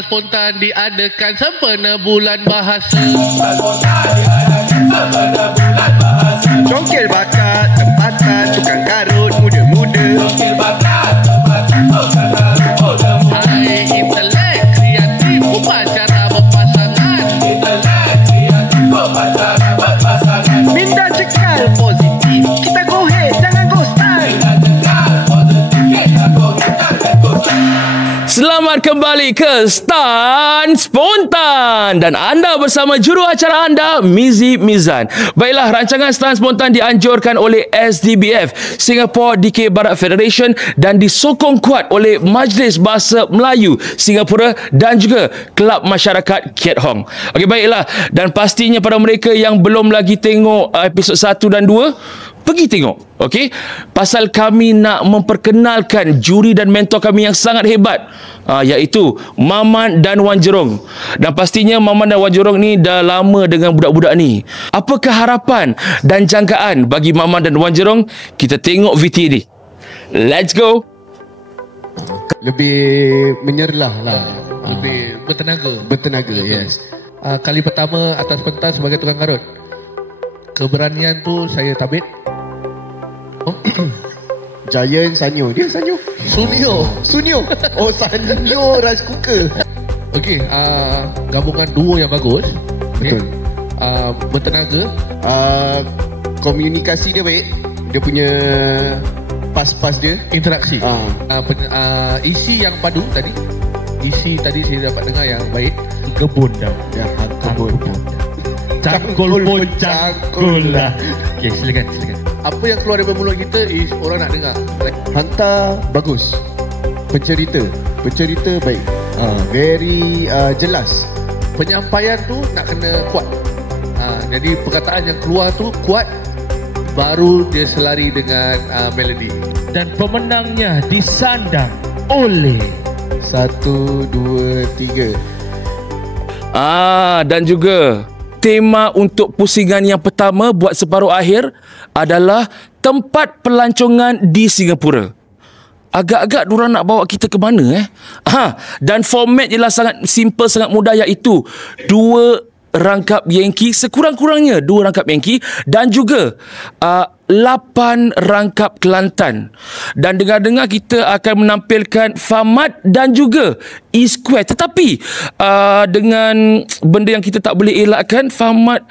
Star Spontan diadakan sempena bulan bahasa. Congkil bakat, tempatan, tukang karut, muda-muda. Hai intelek, kreatif, upacara berpasangan. Minda cekal positif, kita go ahead, jangan go style. Selamat kembali ke Stan Spontan dan anda bersama juru acara anda Mizi Mizan. Baiklah, rancangan Stan Spontan dianjurkan oleh SDBF Singapore Dikir Barat Federation dan disokong kuat oleh Majlis Bahasa Melayu Singapura dan juga Kelab Masyarakat Kiat Hong. Okey, baiklah, dan pastinya pada mereka yang belum lagi tengok episod 1 dan 2, pergi tengok, okey? Pasal kami nak memperkenalkan juri dan mentor kami yang sangat hebat, iaitu Maman dan Wan Jerong. Dan pastinya Maman dan Wan Jerong ni dah lama dengan budak-budak ni. Apakah harapan dan jangkaan bagi Maman dan Wan Jerong? Kita tengok VT ni. Let's go. Lebih menyerlah lah. Lebih bertenaga. Bertenaga, yes. Kali pertama atas pentas sebagai tukang karut. Keberanian tu saya tabit. Giant Sanyo. Dia Sanyo. Sunyo. Oh, Sanyo rice cooker. Okey, gabungan duo yang bagus. Betul. Bertenaga. Komunikasi dia baik. Dia punya pas-pas dia. Interaksi. Isi yang padu tadi. Isi tadi saya dapat dengar yang baik. Kebun dah. Ya, kebun. Cangkul pun cangkul lah. Okay, silakan. Apa yang keluar dari mulut kita is orang nak dengar. Hantar bagus. Pencerita baik. Very jelas. Penyampaian tu nak kena kuat. Jadi perkataan yang keluar tu kuat, baru dia selari dengan melodi. Dan pemenangnya disandang oleh 1, 2, 3. Dan juga tema untuk pusingan yang pertama buat separuh akhir adalah tempat pelancongan di Singapura. Agak-agak diorang nak bawa kita ke mana Dan format ialah sangat simple, sangat mudah, iaitu 2 rangkap Yankee, sekurang-kurangnya 2 rangkap Yankee dan juga 8 rangkap Kelantan. Dan dengar-dengar kita akan menampilkan Famat dan juga E-Square. Tetapi dengan benda yang kita tak boleh elakkan, Famat,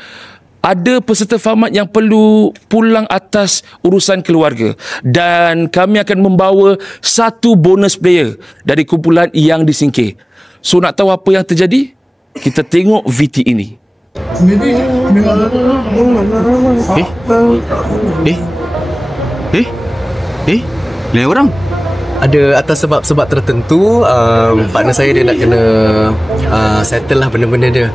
ada peserta Famat yang perlu pulang atas urusan keluarga. Dan kami akan membawa 1 bonus player dari kumpulan yang disingkir. So nak tahu apa yang terjadi? Kita tengok VT ini. Lain orang. Ada atas sebab-sebab tertentu, partner saya dia nak kena settle lah benda-benda dia.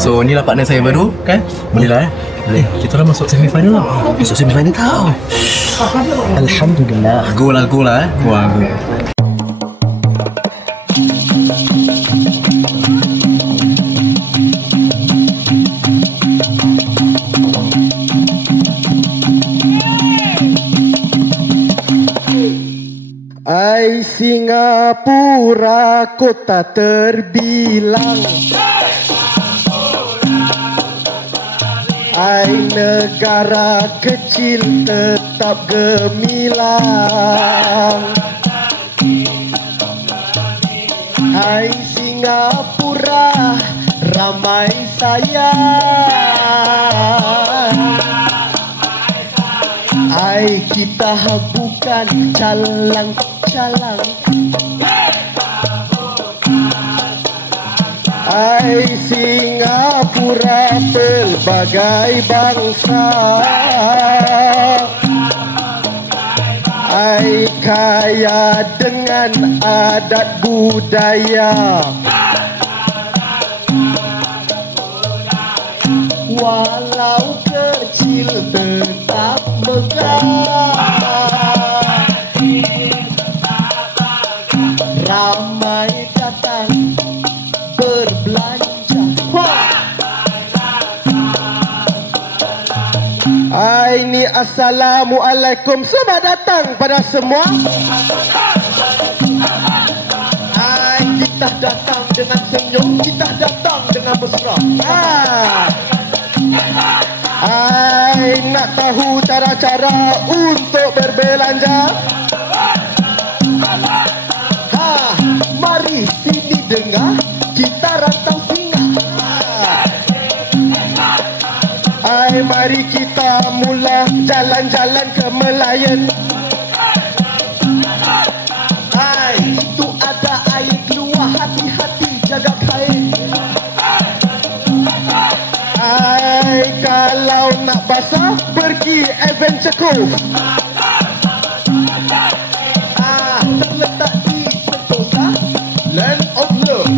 So ni lah partner saya baru, kan? Boleh lah boleh. Kita dah masuk semi-final lah. Masuk semi-final tau. Alhamdulillah. Go lah Go. Hai Singapura, kota terbilang. Hai negara kecil tetap gemilang. Hai Singapura, ramai sayang. Hai kita bukan calang-calang. Hai Singapura, pelbagai bangsa. Hai kaya dengan adat budaya. Walau kecil tetap megah. Ramai datang berbelanja. Ini Assalamualaikum. Selamat datang pada semua. Kita kita datang dengan senyum, kita datang dengan mesra. Nak tahu cara-cara untuk berbelanja? Mari sini dengar, kita rantau singa. Mari kita mula jalan-jalan ke Melayan. Itu ada air keluar, hati-hati jaga kain. Kalau nak basah, pergi Adventure Cove. Terletak di Sentosa, Land of Love.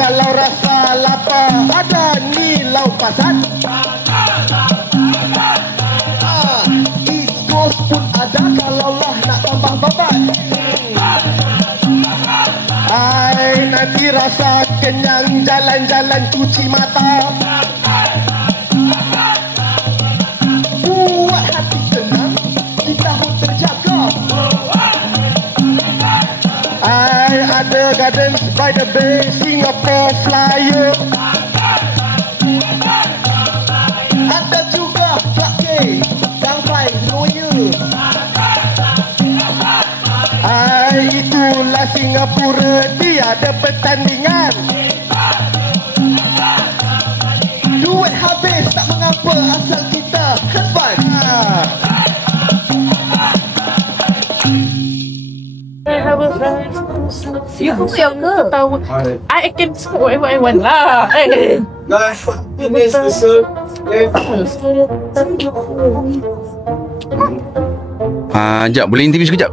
Kalau rasa lapar, ada Nilau Pasar. East Coast pun ada kalau lah nak tambah babat. Nanti rasa kenyang jalan-jalan cuci mata. Buat hati tenang, kita pun terjaga. Ada Gardens by the Bay, Singapore Flyer. Ada juga Clark Quay, Shanghai Royal. Itulah Singapura, tiada pertandingan. Duit habis tak mengapa, asal kita have fun. You siap ke? Tahu. I can smoke whatever I want lah. Guys, finish the show. Sekejap, boleh interview sekejap?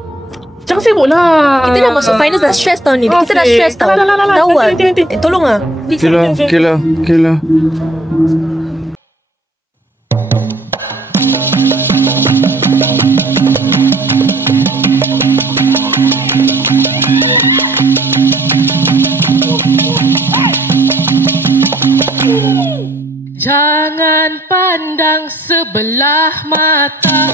Jangan sibuk lah. Kita dah masuk finals, dah stress tau ni. Kita dah stress tau. Tahu kan? Tolong lah. Okay lah. Jangan pandang sebelah mata,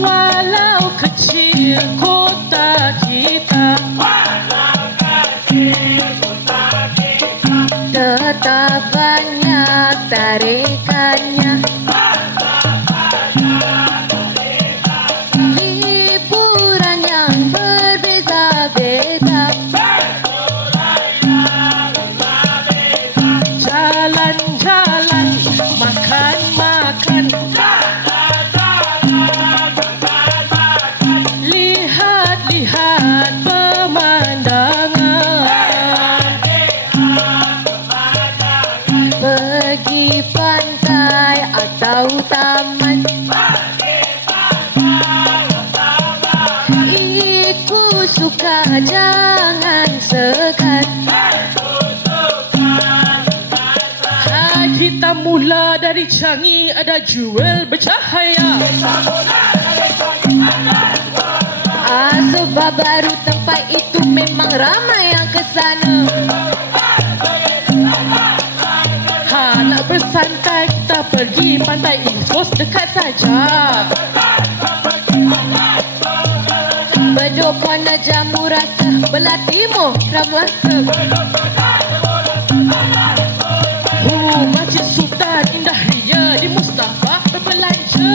walau kecil kota kita, tetap banyak tarikannya. Liburan yang berbeza-beza, jalan-jalan, makan-makan, lihat-lihat pemandangan, pergi pantai atau taman, ikut suka jangan segan. Kita mula dari Changi, ada Jewel bercahaya. Sebab baru tempat itu memang ramai yang ke sana. Nak bersantai kita pergi pantai East Coast, dekat saja. Bedokona Jambu Rasa, belah timur Ramuasa. Masjid Sultan Indah Ria di Mustafa berbelanja.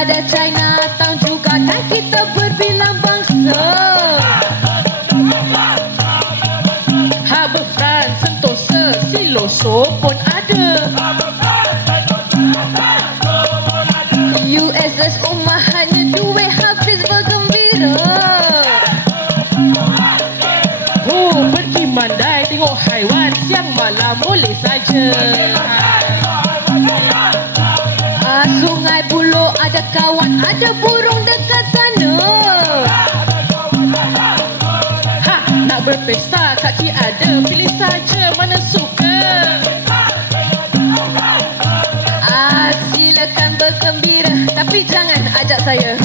Ada Chinatown juga, kan kita berbilang bangsa. Harbourfront, Sentosa, Siloso pun ada. USS Omar hanya duit habis bergembira. Pergi Mandai tengok haiwan, siang malam boleh saja. Sungai Buloh ada kawan, ada burung dekat sana. Nak berpesta kaki ada, pilih saja mana suka. Silakan bergembira, tapi jangan ajak saya.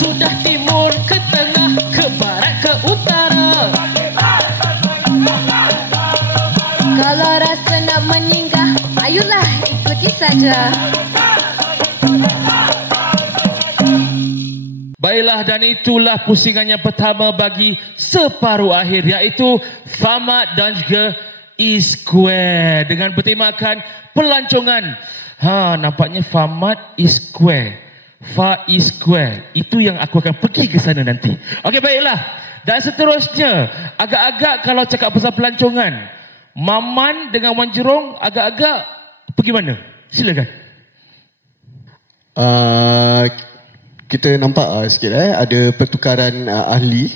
Sudah timur ke tengah, ke barat ke utara. Kalau rasa nak je. Baiklah, dan itulah pusingan yang pertama bagi separuh akhir, iaitu Fahmat dan juga E-Square dengan bertemakan pelancongan. Nampaknya Fahmat E-Square, Fa E-Square. Itu yang aku akan pergi ke sana nanti. Okey, baiklah. Dan seterusnya, agak-agak kalau cakap pasal pelancongan, Maman dengan Wan Jerong agak-agak pergi mana? Silakan. Kita nampak sikit ada pertukaran ahli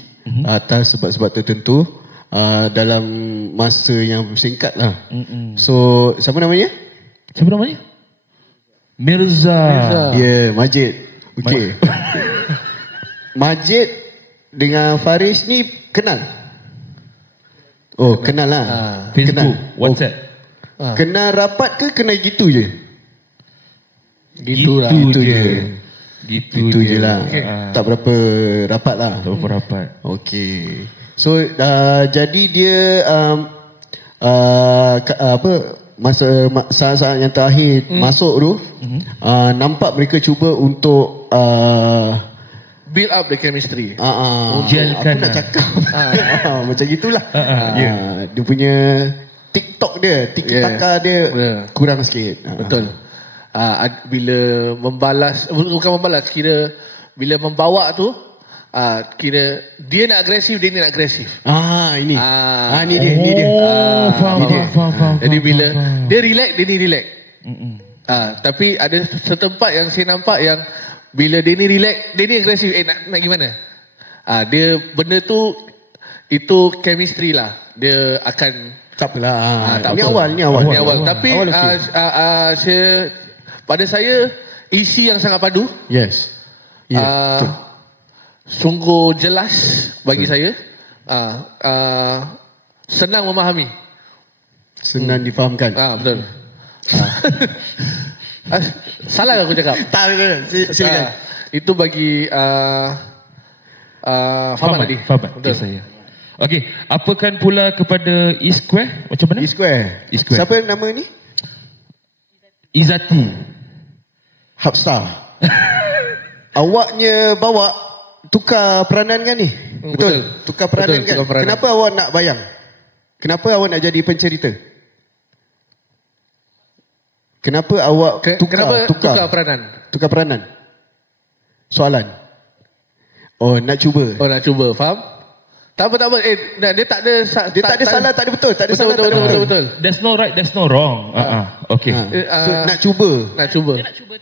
atas sebab-sebab tertentu dalam masa yang singkat lah. So, siapa namanya? Siapa namanya? Mirza. Ya, Majid. Okey. Majid dengan Faris ni kenal? Oh, kenal lah. Facebook, kenal. WhatsApp. Kenal rapat ke kenal gitu je? Gitu je. Gitu je lah. Tak berapa rapat lah. Tak berapa rapat. Okey. So jadi dia saat-saat yang terakhir masuk tu nampak mereka cuba untuk build up the chemistry. Aku nak cakap macam gitulah. Dia punya TikTok dia, tiki-taka dia kurang sikit. Betul. Bila membalas, bukan membalas, kira bila membawa tu, kira dia nak agresif, dia ni nak agresif. Ini. Ni dia. Faham. Jadi bila dia relax, dia ni relax. Tapi ada setempat yang saya nampak yang bila dia ni relax, dia ni agresif. Nak gimana? Dia benda tu, itu chemistry lah. Dia akan tak apalah. Tak Ni apa. awal. Tapi awal okay. Pada saya isi yang sangat padu. Yes. Sungguh jelas bagi saya. Senang memahami. Senang difahamkan. Betul. Salah aku cakap? Tak, silakan. Itu bagi Fahmat tadi. Fahmat. Betul saya. Okey, apakan pula kepada E-Square? Macam mana? E-Square. Siapa nama ni? Izzati. Hapstar. Awaknya bawa tukar peranan kan ni? Betul. Tukar peranan kan? Tukar peranan. Kenapa awak nak bayang? Kenapa awak nak jadi pencerita? Kenapa awak tukar peranan? Tukar peranan. Soalan. Nak cuba. Nak cuba, faham? Tak apa. Dia tak ada salah, tak ada betul. Tak ada salah, betul. There's no right, there's no wrong. Okey. So, nak cuba. Dia nak cuba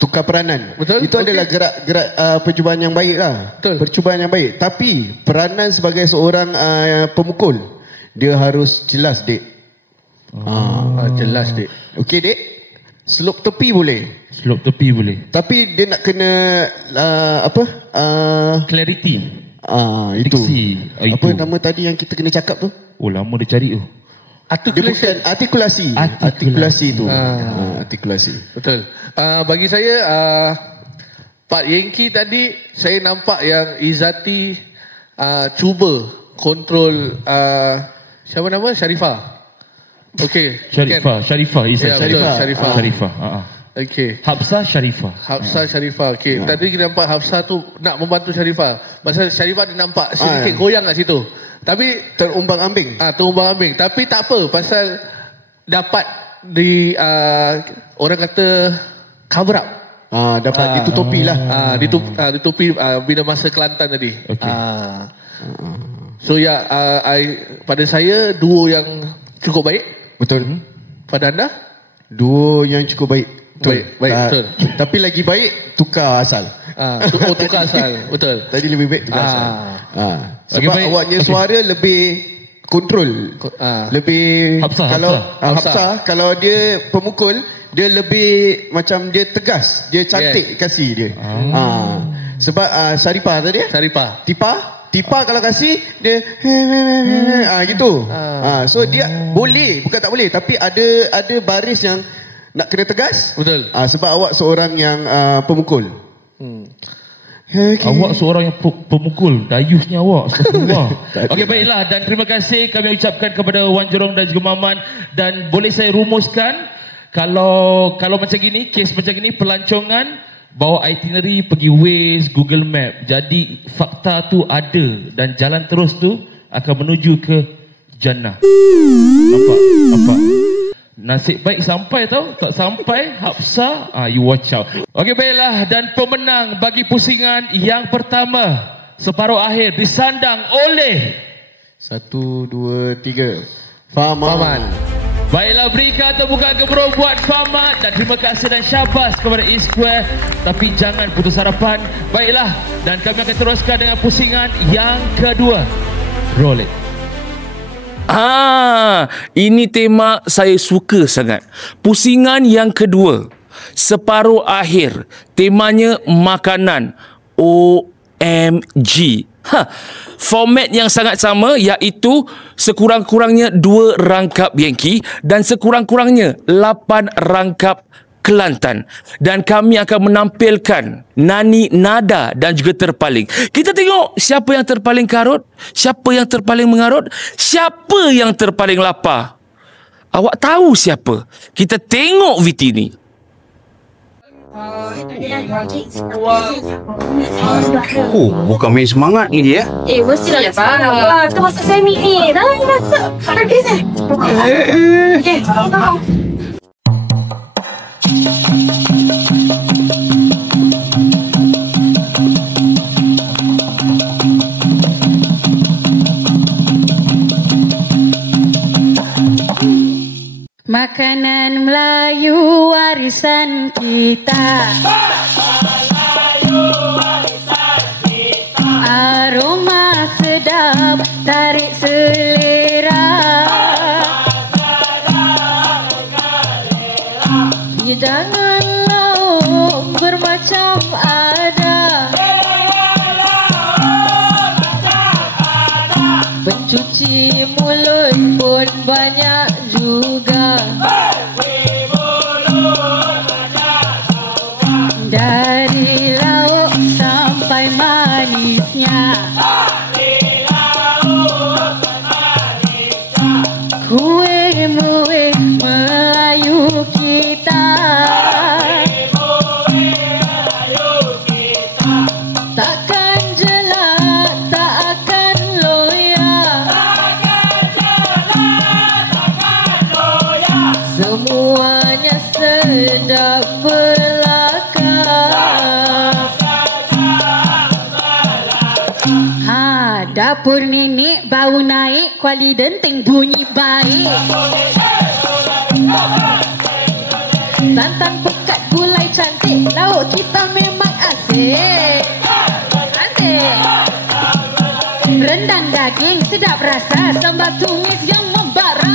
Tukar peranan. Betul. Itu adalah gerak percubaan yang baik lah. Betul. Percubaan yang baik. Tapi peranan sebagai seorang pemukul, dia harus jelas, Dek. Jelas, Dek. Okey, Dek. Selop tepi boleh. Tapi dia nak kena Clarity. Itu. Diksi. Apa nama tadi yang kita kena cakap tu? Lama dia cari tu. Artikulasi tu. Artikulasi. Betul. Bagi saya, Pak Yengki tadi, saya nampak yang Izzati cuba kontrol siapa nama? Syarifah. Okey. Syarifah. Syarifah. Okey. Hafsah Syarifah. Okey. Tadi kita nampak Hafsah tu nak membantu Syarifah. Pasal Syarifah dia nampak sedikit goyang kat situ. Tapi terumbang-ambing. Terumbang-ambing. Tapi tak apa, pasal dapat orang kata cover up. Dapat ditutupi lah. Ditutupi bila masa Kelantan tadi. Okay. So pada saya duo yang cukup baik. Betul. Pada anda? Duo yang cukup baik. Baik, betul. Tapi lagi baik tukar asal. Tukar asal. Betul. Tadi lebih baik tukar asal. Sebab baik. awaknya suara lebih kontrol. Lebih Hafsah kalau dia pemukul, dia lebih macam dia tegas, dia cantik kasih dia. Sebab Syarifah tadi Tipa kalau kasih dia gitu. So dia boleh, bukan tak boleh, tapi ada baris yang nak kena tegas. Betul. Sebab awak seorang yang pemukul. Awak seorang yang pemukul. Dayusnya awak. Okey, baiklah, dan terima kasih kami ucapkan kepada Wan Jerong dan juga Maman. Dan boleh saya rumuskan, Kalau macam gini, kes macam gini, pelancongan bawa itinerary pergi Waze, Google Map. Jadi fakta tu ada dan jalan terus tu akan menuju ke jannah. Nampak? Nasib baik sampai tau. Tak sampai, Hafsah, you watch out. Okey, baiklah. Dan pemenang bagi pusingan yang pertama, separuh akhir, disandang oleh 1, 2, 3 Faman. Baiklah, berikan tepukan gemuruh buat Faman. Dan terima kasih dan syabas kepada E-Square. Tapi jangan putus harapan. Baiklah, dan kami akan teruskan dengan pusingan yang kedua. Roll it. Ini tema saya suka sangat. Pusingan yang kedua, separuh akhir. Temanya makanan. OMG. Format yang sangat sama, iaitu sekurang-kurangnya 2 rangkap Yankee dan sekurang-kurangnya 8 rangkap Kelantan. Dan kami akan menampilkan nani, nada dan juga terpaling. Kita tengok siapa yang terpaling karut, siapa yang terpaling mengarut, siapa yang terpaling lapar. Awak tahu siapa? Kita tengok VT ni. Bukan main semangat ni dia. Mestilah Wah, kita masak semi ni. Dah masak. Okay. Makanan Melayu warisan kita. Aroma sedap tarik selera. Hidangan lauk bermacam ada. Pencuci mulut pun banyak juga. Dari lauk sampai manisnya. Kuih-muih Melayu kita. Takkan jelak, tak akan loyang. Semuanya sedap belaka. Dapur nenek bau naik, kuali denting bunyi baik. Santan pekat, gulai cantik, lauk kita memang asyik. Asyik. Rendang daging sedap rasa, sambal tumis yang membara.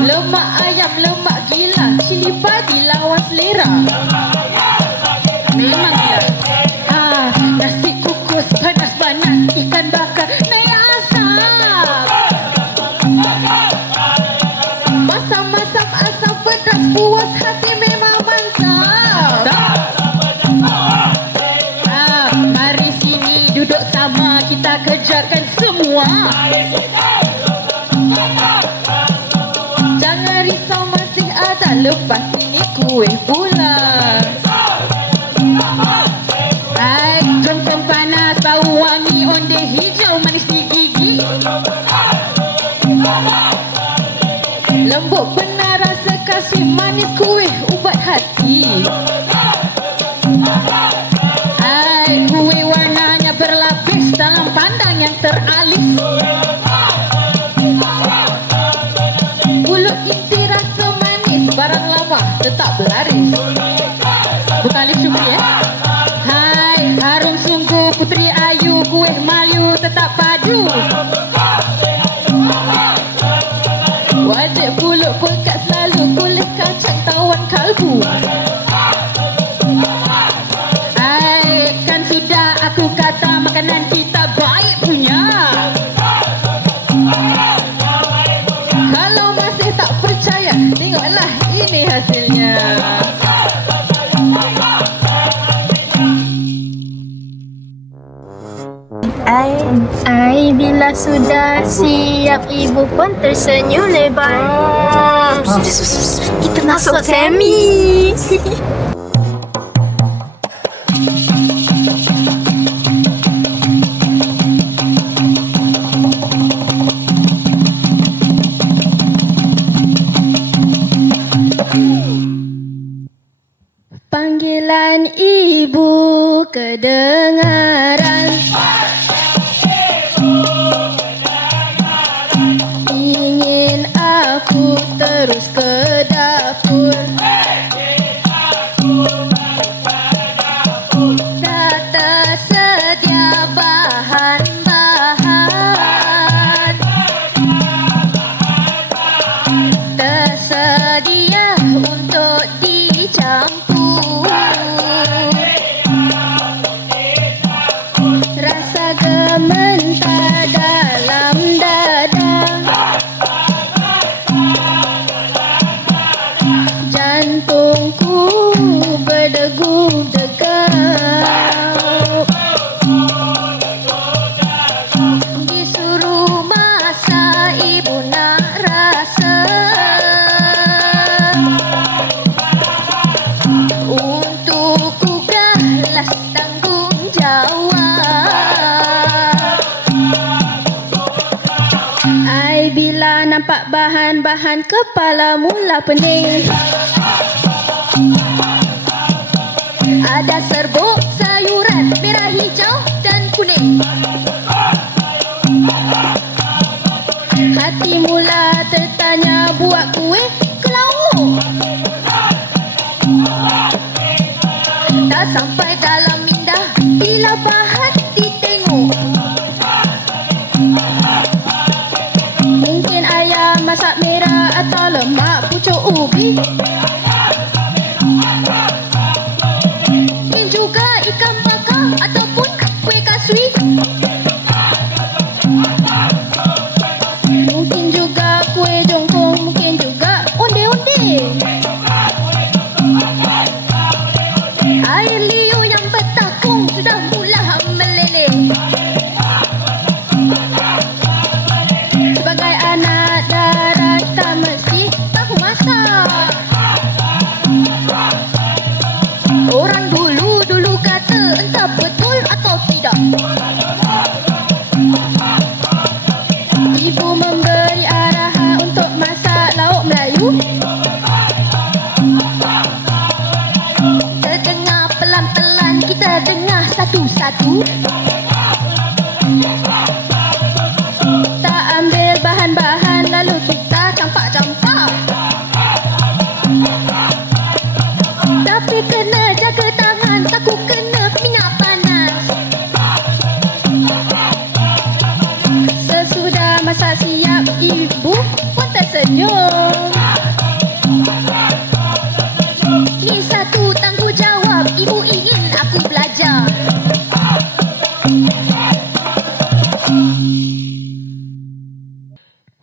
Lemak ayam, lemak gila, cili padi lawan selera. Memang gila. Nasi kukus panas-panas, ikan bakar naik asap. Masam-masam asam pedas, puas hati memang mantap. Mari sini duduk sama, kita kerjakan semua. Jangan risau, masih ada lepas ini kuih pula. Jengkol panas, bau wangi, onde hijau manis di gigi. Lembut benar rasa kasih, manis kuih ubat hati. Kuih warnanya berlapis dalam pandang yang teralis. Pulut inti rasa manis, barang lama tetap berlaris. Bukan lip syukri harum sungguh Puteri Ayu, kuih Melayu tetap padu. Wajib pulut pekat selalu, kulit kacang tawan kalbu. Kan sudah aku kata makanan kita baik punya. Kalau masih tak percaya, tengoklah ini hasilnya. Ai bila sudah siap, ibu pun tersenyum lebar. Kita masuk semi. Panggilan ibu kedengaran, ingin aku terus ke dapur. Tak tersedia bahan-bahan, tersedia untuk dicampur. Rasa gementar dalam dada, jantungku berdegup-degup. Disuruh masak, ibu nak rasa. Untukku galas tanggungjawab. Ai bila nampak bahan-bahan, kepala mula pening. Ada serbuk sayuran merah, hijau dan kuning. Hati mula tertanya, buat kuih ke lauk. Tak sampai dalam minda bila bahan ditengok. Mungkin ayam masak merah atau lemak pucuk ubi. Mungkin juga ikan bakar ataupun kuih kaswi. Mungkin juga kuih jongkong, mungkin juga onde-onde. Air liu yang bertakung sudah mula meleleh. Sebagai anak dara, kita mesti tahu masak. Orang dulu kata entah betul atau tidak. Ibu memberi arahan untuk masak lauk Melayu. Terdengar pelan-pelan, kita dengar satu-satu. Tak ambil bahan-bahan, lalu kita campak-campak. Tapi kena jaga tangan, takut kena minyak panas. Sesudah masak siap, ibu pun tersenyum. Ni satu tanggungjawab, ibu ingin aku belajar.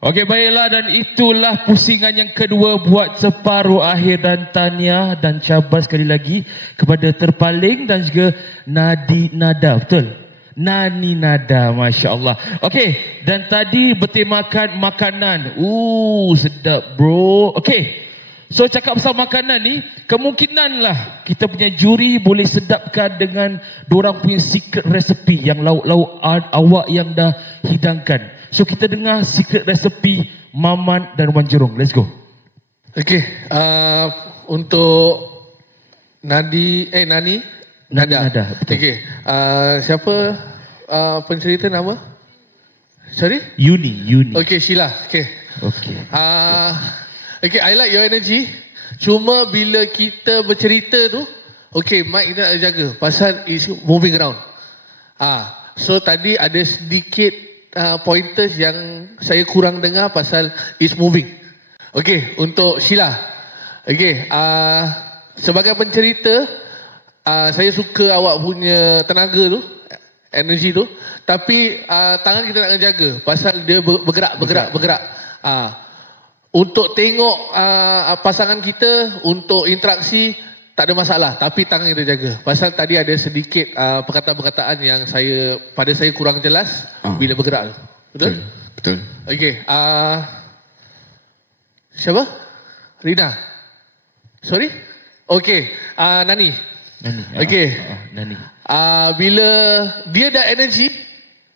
Okey, baiklah, dan itulah pusingan yang kedua buat separuh akhir, dan tahniah dan cabar sekali lagi kepada terpaling dan juga Nadi Nada, betul? Nani Nada, Masya Allah. Okey, dan tadi bertemakan makanan. Sedap bro. Okey, so cakap pasal makanan ni, kemungkinanlah kita punya juri boleh sedapkan dengan dorang punya secret recipe yang lauk-lauk awak yang dah hidangkan. So kita dengar secret recipe Maman dan Wan Jerong. Let's go. Okey, untuk Nani Nada. Okey, siapa pencerita nama? Sorry? Yuni. Okey, Sheila. Okey. Okay, I like your energy. Cuma bila kita bercerita tu, okay, mic kita nak jaga pasal is moving around. So tadi ada sedikit pointers yang saya kurang dengar pasal is moving. Okay, untuk Sheila. Okay, sebagai pencerita, saya suka awak punya tenaga tu, energy tu. Tapi tangan kita nak kena jaga pasal dia bergerak. Untuk tengok pasangan kita, untuk interaksi, tak ada masalah, tapi tangan kita jaga. Pasal tadi ada sedikit perkataan-perkataan yang pada saya kurang jelas bila bergerak. Betul? Betul. Okey, siapa? Rina. Sorry? Okey, Nani. Okey. Nani. Bila dia dah energi,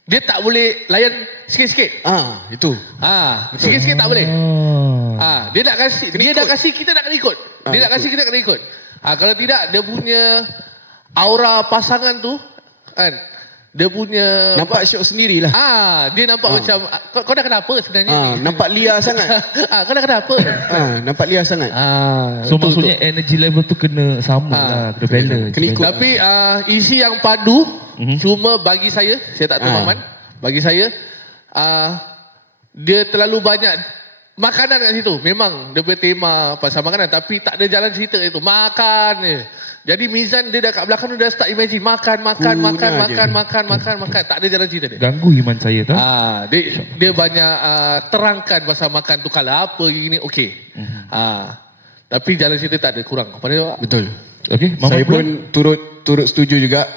dia tak boleh layan sikit-sikit. Itu. Sikit-sikit tak boleh. Dia nak kasih, dia dah kasih, kita nak kena ikut. Dia nak kasih, kita kena ikut. Kalau tidak, dia punya aura pasangan tu kan, dia punya nampak syok sendirilah. Dia nampak macam kau dah kenapa sebenarnya? Nampak liar sangat. Kau dah kenapa? Nampak liar sangat. So maksudnya energy level tu kena sama lah, kena balance. Kena ikut. Tapi isi yang padu, cuma bagi saya tak tahu Maman, bagi saya dia terlalu banyak makanan kat situ. Memang dia punya tema pasal makanan, tapi tak ada jalan cerita itu. Makan je. Jadi Mizan dia dah kat belakang tu dah start imagine makan. Tak ada jalan cerita dia. Ganggu iman saya tu. Dia banyak terangkan pasal makan tu kalau apa gini okey. Tapi jalan cerita tak ada, kurang. Betul. Okey, saya pun turut setuju juga.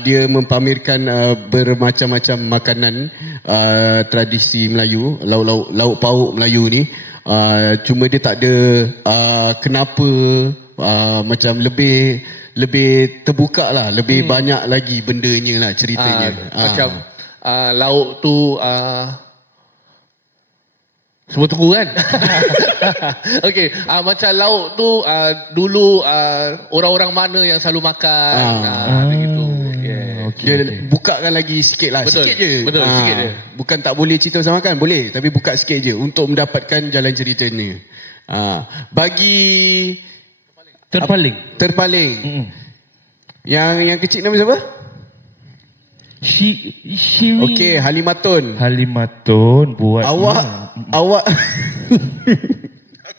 Dia mempamerkan bermacam-macam makanan tradisi Melayu, lauk pauk Melayu ni. Cuma dia tak ada kenapa macam lebih terbuka lah, lebih banyak lagi bendanya lah, ceritanya. Macam lauk tu semua tunggu kan. Okey, macam lauk tu dulu orang-orang mana yang selalu makan gitu. Dia bukakan lagi sikit lah. Betul, sikit je. Betul, sikit je. Bukan tak boleh cerita pasal makan, boleh, tapi buka sikit je untuk mendapatkan jalan ceritanya. Bagi terpaling. Yang kecil nama siapa? Okey, Halimatun buat awak aku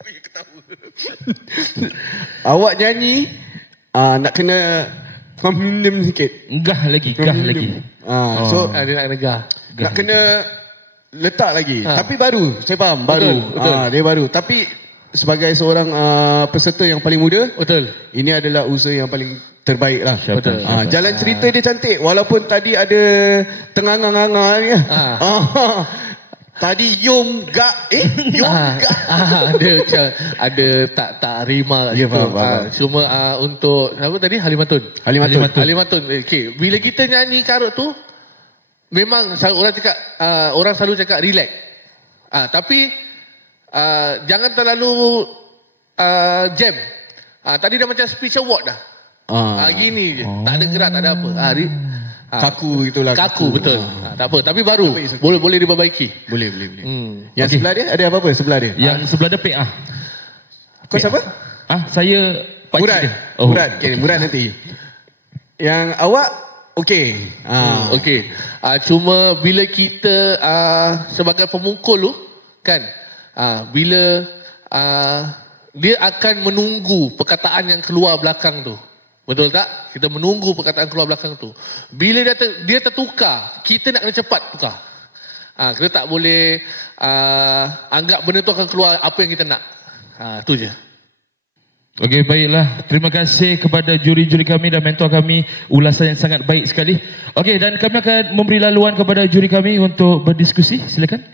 yang ketawa. Awak nyanyi nak kena minum sikit. Gah lagi. So dia nak negah. Nak kena letak lagi. Tapi baru, saya faham, baru. Dia baru. Tapi sebagai seorang peserta yang paling muda, betul. Ini adalah usaha yang paling terbaik lah. Betul. Jalan cerita dia cantik, walaupun tadi ada tengangang-angang ni. Tadi Yom Gak dia macam ada tak rima kat situ. Cuma untuk apa tadi Halimatun. Okey, bila kita nyanyi karut tu memang orang selalu cakap relax. Tapi jangan terlalu jam. Tadi dah macam speech award dah. Gini je. Tak ada gerak, tak ada apa. Kaku itulah. Kaku betul. Tak apa, tapi baru. Boleh diperbaiki. Boleh. Yang sebelah dia ada apa-apa sebelah dia? Yang sebelah dia pek Kau siapa? Saya Pak Murad. Murad nanti. Yang awak okey. Okey. Cuma bila kita sebagai pemukul tu kan, bila dia akan menunggu perkataan yang keluar belakang tu. Betul tak? Kita menunggu perkataan keluar belakang tu. Bila dia tertukar, kita nak kena cepat tukar. Kita tak boleh anggap benda tu akan keluar apa yang kita nak. Tu je. Okey, baiklah. Terima kasih kepada juri-juri kami dan mentor kami. Ulasan yang sangat baik sekali. Okey, dan kami akan memberi laluan kepada juri kami untuk berdiskusi. Silakan.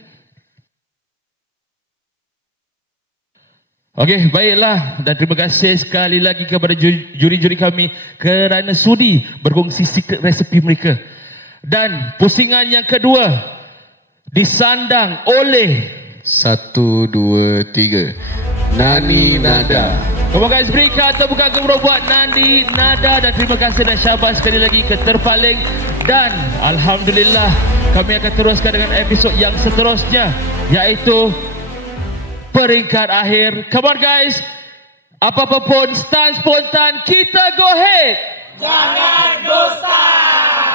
Okey, baiklah, dan terima kasih sekali lagi kepada juri-juri kami kerana sudi berkongsi secret resipi mereka. Dan pusingan yang kedua disandang oleh 1, 2, 3 Nani Nada. Come on guys, berikan tepukan gemuruh buat Nani Nada. Dan terima kasih dan syabas sekali lagi ke terpaling. Dan alhamdulillah kami akan teruskan dengan episod yang seterusnya, iaitu peringkat akhir. Come on guys, apa-apa pun stand spontan, kita go ahead. Jangan bosan.